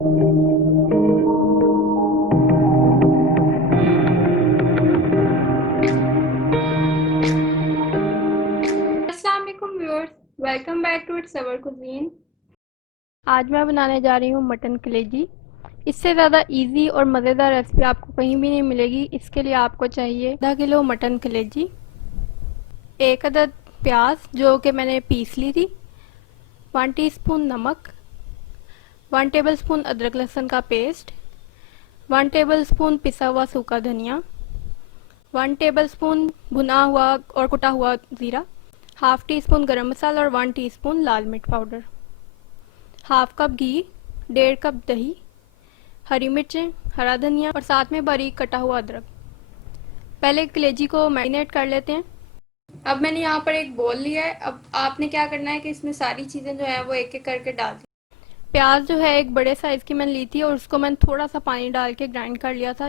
अस्सलाम वालेकुम viewers, welcome back to it's our cuisine. आज मैं बनाने जा रही हूँ मटन कलेजी। इससे ज़्यादा इजी और मज़ेदार रेसिपी आपको कहीं भी नहीं मिलेगी। इसके लिए आपको चाहिए आधा किलो मटन कलेजी, एक अदद प्याज जो कि मैंने पीस ली थी, 1 टीस्पून नमक, 1 टेबलस्पून अदरक लहसुन का पेस्ट, 1 टेबलस्पून पिसा हुआ सूखा धनिया, 1 टेबलस्पून भुना हुआ और कुटा हुआ ज़ीरा, हाफ टी स्पून गरम मसाला और 1 टीस्पून लाल मिर्च पाउडर, हाफ कप घी, 1.5 कप दही, हरी मिर्चें, हरा धनिया और साथ में बारीक कटा हुआ अदरक। पहले कलेजी को मैरिनेट कर लेते हैं। अब मैंने यहाँ पर एक बोल लिया है। अब आपने क्या करना है कि इसमें सारी चीज़ें जो है वो एक एक करके डाल दी। प्याज जो है एक बड़े साइज़ की मैंने ली थी और उसको मैंने थोड़ा सा पानी डाल के ग्राइंड कर लिया था।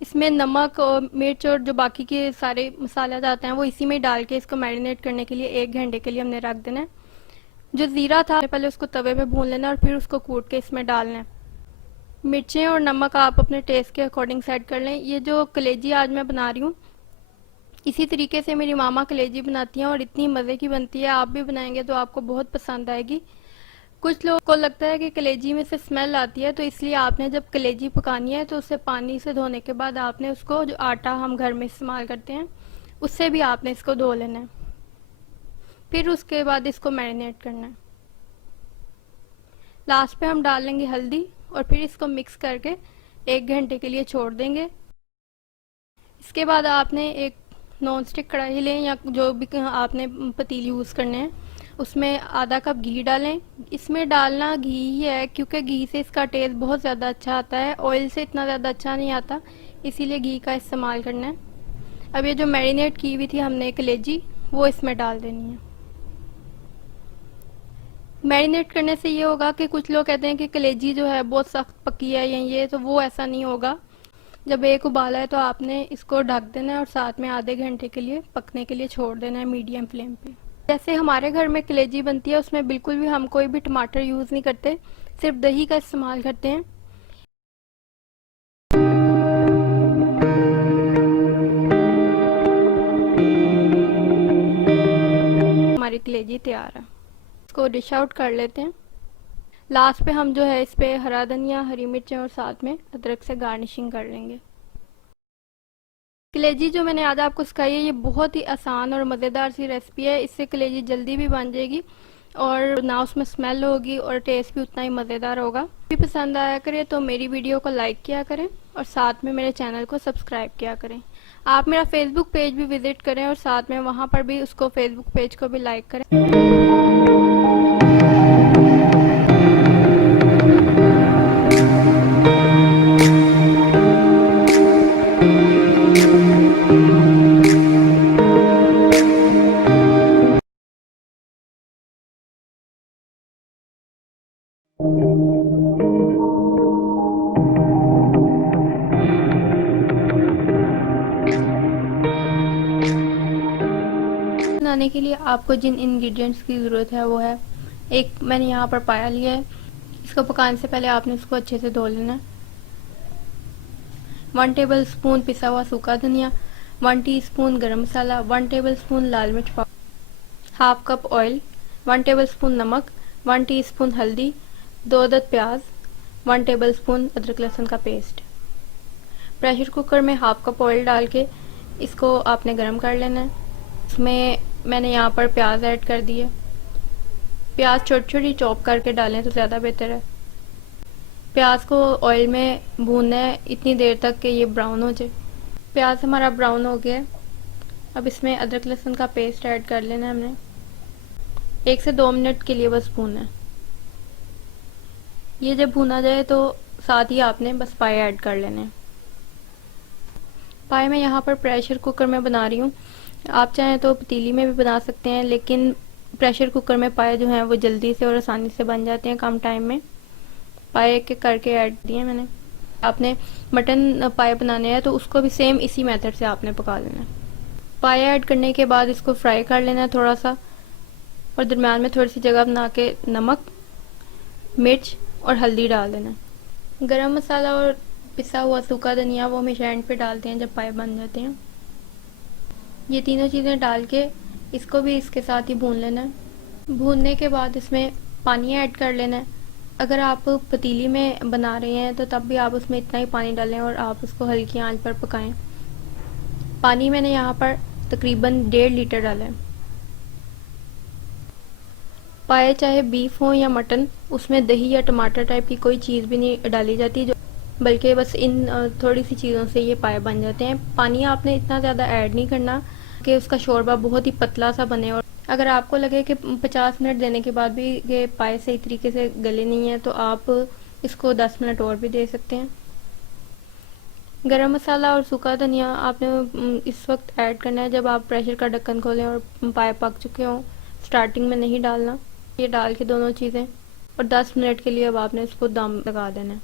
इसमें नमक और मिर्च और जो बाकी के सारे मसाले जाते हैं वो इसी में डाल के इसको मैरिनेट करने के लिए 1 घंटे के लिए हमने रख देना है। जो ज़ीरा था पहले उसको तवे पे भून लेना और फिर उसको कूट के इसमें डालना है। मिर्चें और नमक आप अपने टेस्ट के अकॉर्डिंग सेट कर लें। ये जो कलेजी आज मैं बना रही हूँ, इसी तरीके से मेरी मामा कलेजी बनाती हैं और इतनी मज़े की बनती है। आप भी बनाएंगे तो आपको बहुत पसंद आएगी। कुछ लोगों को लगता है कि कलेजी में से स्मेल आती है, तो इसलिए आपने जब कलेजी पकानी है तो उसे पानी से धोने के बाद आपने उसको, जो आटा हम घर में इस्तेमाल करते हैं, उससे भी आपने इसको धो लेना है। फिर उसके बाद इसको मैरिनेट करना है। लास्ट पे हम डाल लेंगे हल्दी और फिर इसको मिक्स करके 1 घंटे के लिए छोड़ देंगे। इसके बाद आपने एक नॉन स्टिक कढ़ाई लें या जो भी आपने पतीली यूज़ करने हैं, उसमें आधा कप घी डालें। इसमें डालना घी ही है क्योंकि घी से इसका टेस्ट बहुत ज़्यादा अच्छा आता है, ऑयल से इतना ज़्यादा अच्छा नहीं आता, इसीलिए घी का इस्तेमाल करना है। अब ये जो मैरिनेट की हुई थी हमने कलेजी, वो इसमें डाल देनी है। मैरिनेट करने से ये होगा कि कुछ लोग कहते हैं कि कलेजी जो है बहुत सख्त पकी है या ये, तो वो ऐसा नहीं होगा। जब एक उबाला है तो आपने इसको ढक देना है और साथ में आधे घंटे के लिए पकने के लिए छोड़ देना है मीडियम फ्लेम पे। जैसे हमारे घर में कलेजी बनती है उसमें बिल्कुल भी हम कोई भी टमाटर यूज़ नहीं करते, सिर्फ दही का इस्तेमाल करते हैं। हमारी कलेजी तैयार है। इसको डिश आउट कर लेते हैं। लास्ट पे हम जो है इस पे हरा धनिया, हरी मिर्चें और साथ में अदरक से गार्निशिंग कर लेंगे। कलेजी जो मैंने आज आपको सिखाई है ये बहुत ही आसान और मज़ेदार सी रेसिपी है। इससे कलेजी जल्दी भी बन जाएगी और ना उसमें स्मेल होगी और टेस्ट भी उतना ही मज़ेदार होगा। भी पसंद आया करे तो मेरी वीडियो को लाइक किया करें और साथ में मेरे चैनल को सब्सक्राइब किया करें। आप मेरा फेसबुक पेज भी विजिट करें और साथ में वहाँ पर भी उसको फेसबुक पेज को भी लाइक करें। बनाने के लिए आपको जिन इंग्रेडिएंट्स की ज़रूरत है वो है, एक मैंने यहाँ पर पाया लिया है। इसको पकाने से पहले आपने उसको अच्छे से धो लेना है। 1 टेबलस्पून पिसा हुआ सूखा धनिया, 1 टीस्पून गरम मसाला, 1 टेबलस्पून लाल मिर्च powder, half cup oil, 1 tablespoon नमक, 1 टीस्पून हल्दी, 2 अदद प्याज, 1 टेबलस्पून अदरक लहसुन का पेस्ट। प्रेशर कुकर में हाफ कप ऑयल डाल के इसको आपने गर्म कर लेना है। इसमें मैंने यहाँ पर प्याज ऐड कर दिया। प्याज छोटी छोटी चॉप करके डालें तो ज़्यादा बेहतर है। प्याज को ऑयल में भूनना है इतनी देर तक कि ये ब्राउन हो जाए। प्याज हमारा ब्राउन हो गया है। अब इसमें अदरक लहसुन का पेस्ट ऐड कर लेना है हमने। 1 से 2 मिनट के लिए बस भूनना है। ये जब भुना जाए तो साथ ही आपने बस पाए ऐड कर लेने हैं। पाए मैं यहाँ पर प्रेशर कुकर में बना रही हूँ। आप चाहें तो पतीली में भी बना सकते हैं, लेकिन प्रेशर कुकर में पाए जो हैं वो जल्दी से और आसानी से बन जाते हैं कम टाइम में। पाए के करके ऐड दिए मैंने। आपने मटन पाए बनाने हैं तो उसको भी सेम इसी मेथड से आपने पका लेना है। पाए ऐड करने के बाद इसको फ्राई कर लेना है थोड़ा सा, और दरम्यान में थोड़ी सी जगह बना के नमक, मिर्च और हल्दी डाल देना है। गरम मसाला और पिसा हुआ सूखा धनिया वो हमेशा एंड पे डालते हैं जब पाए बन जाते हैं। ये तीनों चीज़ें डाल के इसको भी इसके साथ ही भून लेना है। भूनने के बाद इसमें पानी ऐड कर लेना है। अगर आप पतीली में बना रहे हैं तो तब भी आप उसमें इतना ही पानी डालें और आप उसको हल्की आंच पर पकाएं। पानी मैंने यहाँ पर तकरीबन 1.5 लीटर डाला है। पाए चाहे बीफ हो या मटन, उसमें दही या टमाटर टाइप की कोई चीज़ भी नहीं डाली जाती, जो बल्कि बस इन थोड़ी सी चीज़ों से ये पाए बन जाते हैं। पानी आपने इतना ज़्यादा ऐड नहीं करना कि उसका शोरबा बहुत ही पतला सा बने। और अगर आपको लगे कि 50 मिनट देने के बाद भी ये पाए सही तरीके से गले नहीं है तो आप इसको 10 मिनट और भी दे सकते हैं। गरम मसाला और सूखा धनिया आपने इस वक्त ऐड करना है जब आप प्रेशर का ढक्कन खोलें और पाए पक चुके हों। स्टार्टिंग में नहीं डालना। ये डाल के दोनों चीज़ें और 10 मिनट के लिए अब आपने इसको दम लगा देना है।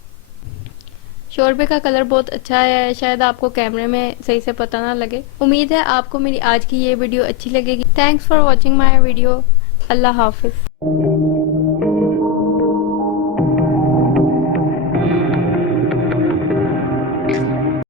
शोरबे का कलर बहुत अच्छा है, शायद आपको कैमरे में सही से पता ना लगे। उम्मीद है आपको मेरी आज की ये वीडियो अच्छी लगेगी। Thanks for watching my video. अल्लाह हाफिज़।